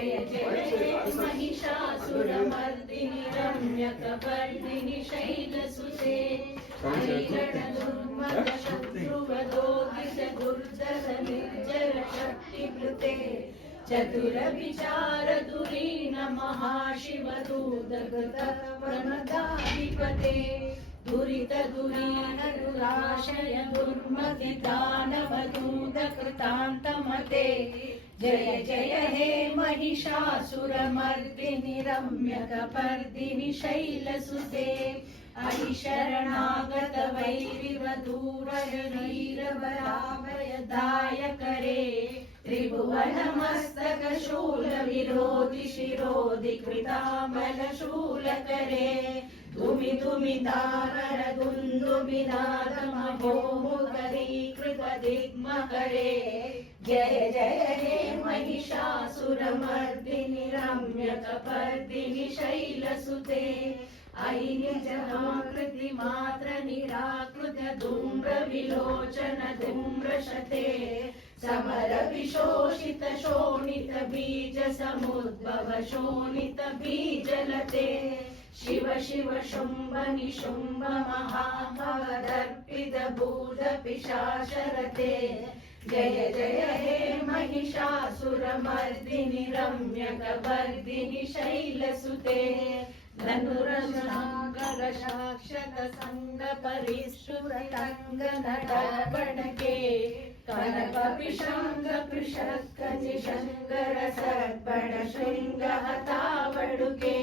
जय जय हे महिषासुरमर्दिनि रम्यकपर्दिनि शैलसुते दुर्धरशक्तिकृते चतुरविचारधुरीन महाशिवदूतकृतप्रमदाधिपते दुरितदुरीनरुराशय दुर्मतिदानवदूतकृतान्तमते जय जय हे महिषासुरमर्दिनि रम्यकपर्दिनि शैलसुते अहिशरणागत वैरिवधूरवीरवराभयदायकरे त्रिभुवनमस्तक शूल विरोधि शिरोधि कृतामलशूलकरे धुमि धुमि दावर दुन्दुभिनादमहोमुखरीकृत दिग्मकरे जय जय हे महिषासुरमर्दिनि रम्यकपर्दिनि शैलसुते अयि निजमाकृति मात्र निराकृत धूम्र विलोचन धूम्रशते समर विशोषित शोणित बीज समुद्भव शोणित बीजलते शिव शिव शुम्भ निशुम्भ महाभवदर्पित भूत पिशाचरते जय जय हे महिषासुरमर्दिनि रम्यकपर्दिनि शैलसुते धनुरशङ्कर शाक्षत संग परिश्रुतंग नटबडके कनक पिशंग पृषक निशंगर सर्पण शृंग हतावडुके